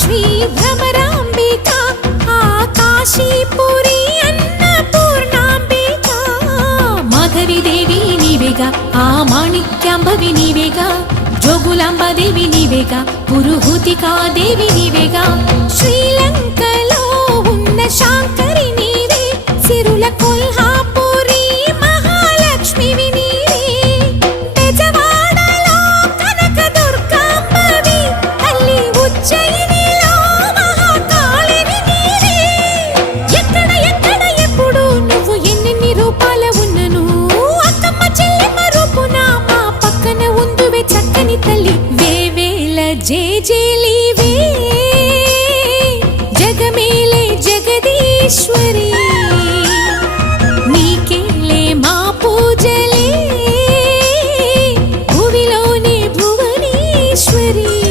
శ్రీ భ్రమరాంబికా కాశీపురి అన్నపూర్ణాంబికా మాధవి దేవి నీవేగా ఆ మాణిక్యాంబవి నీవేగా జోగులాంబాదేవి నీవేగా పురుహూతికా దేవి నీవేగా శ్రీలంకలో ఉన్న శాంకరి నీవే సిరుల కొల్హాపురి మహాలక్ష్మివి నీవే బెజవాడలో కనకదుర్గాంబవి తల్లి ఉజ్జయినిలో మహాకాళివి నీవే ఎక్కడ ఎక్కడ ఎప్పుడు నువ్వు ఎన్నెన్ని రూపాల ఉన్నను అక్కమ్మ చెల్లెమ్మ రూపున మా పక్కన ఉందువే చక్కని తల్లి వేవేల జేజేలివే జగమేలే జగదీశ్వరి